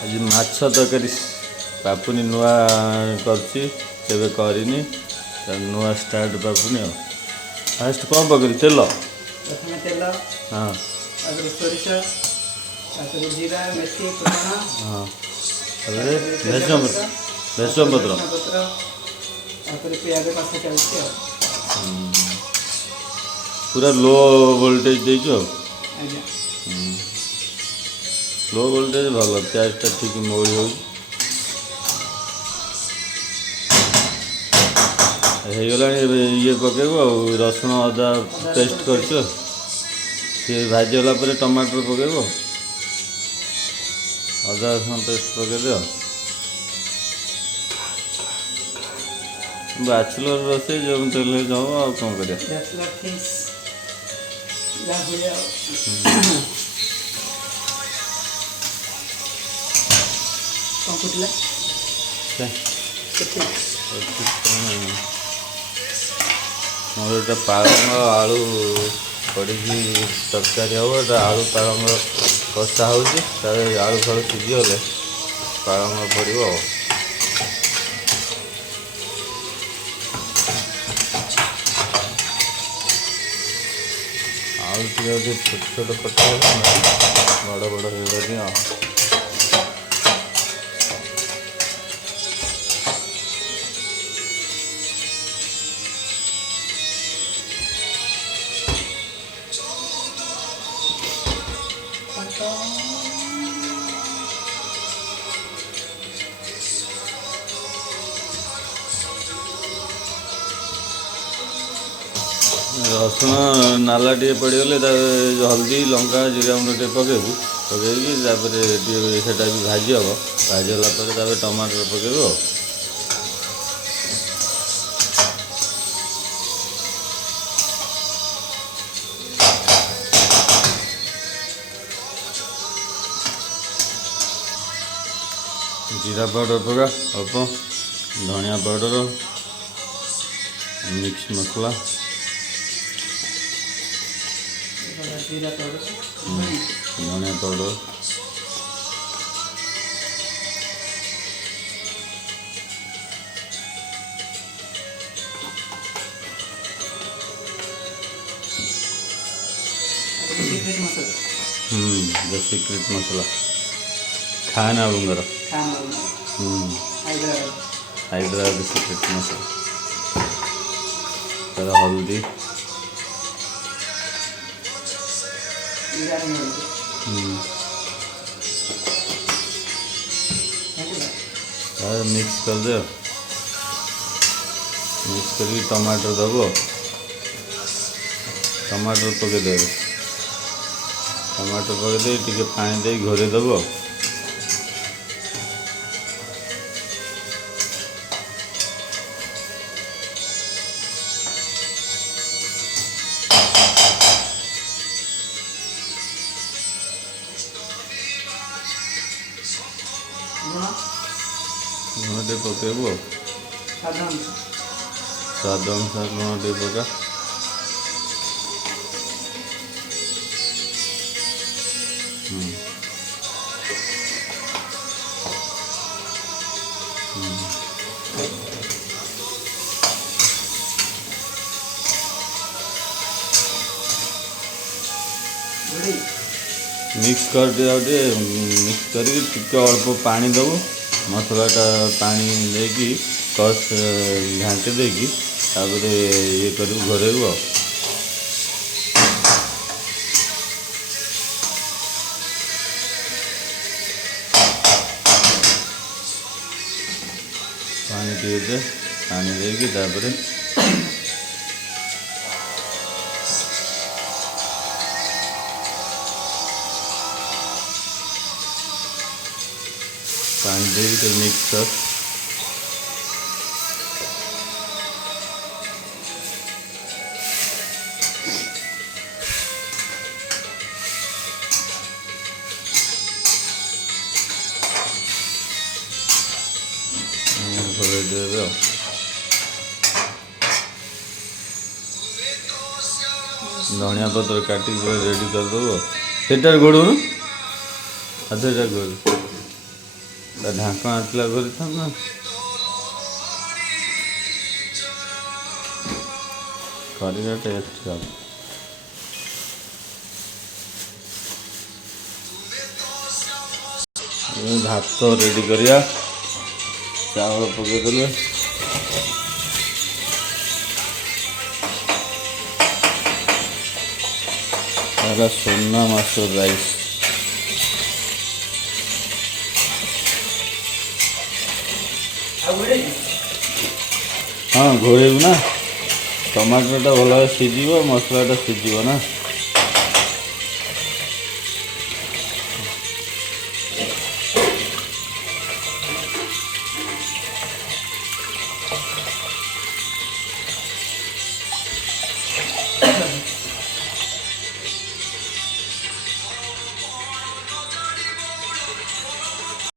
आज माछ तरकारी पापुनी नुआ करनी नुआ स्टार्ट पापुनी फास्ट कौन पकड़ तेल प्रथम तेल हाँ सोरिष जीरा मेथी फुटण हाँ भेसम पत्र पियाज कषा चलती पूरा लो वोल्टेज देचु आज्ञा लो वोल्टेज भल प्याजटा ठीक मौड़ी हो ये पकेब रसुण अदा पेस्ट कर भाजीगला टमाटर पकेब अदा रसुण पेस्ट पकईद बैचलर रोसे जो तेल जाओ आ कौन कर मोर एटा पालंग आलू पड़ी तरकारी हम एटा आलू पालंग कषा हो आलू फालू सीझीगले पालंग पड़ो आलू टे छोट छोट कटा बड़ बड़ हो रसुण नाला टे पड़गले हल्दी लंका जीरा गुंड टे पकेबू पकईकि सेटा भी भाजी हम भाजीगला टमाटर पकेब जीरा पाउडर पका अल्प धनिया पाउडर मिक्स मसला धनिया पाउडर द सीक्रेट मसला खाना बुंगर हैदराबाद सीक्रेट मसला तर हल्दी मिक्स कर दे मिक्स कर टमाटर दब टमाटर पकईदे टमाटर पकईदे टे पानी दे घोरे दब लुण टे पकेबू स्वाद अनुसार लुण टे पका मिक्स कर दे मिक्स करके अल्प पानी दबू मसलाटा पानी देकी कस घाटी देकी ये कर घोरेबू पानी दे पानी देकी पानी दे मिक्स कर दे धनिया पत्र काटी रेडी कर दब सेटार गोड़ हाथ गोड़ ढाकण आटला कर टेस्ट हम भात रेडी करिया चावल पकईदे सोना मसूर राइस हाँ घोड़े ना टमाटोटा भल सीझ मसलाटा सीझ ना।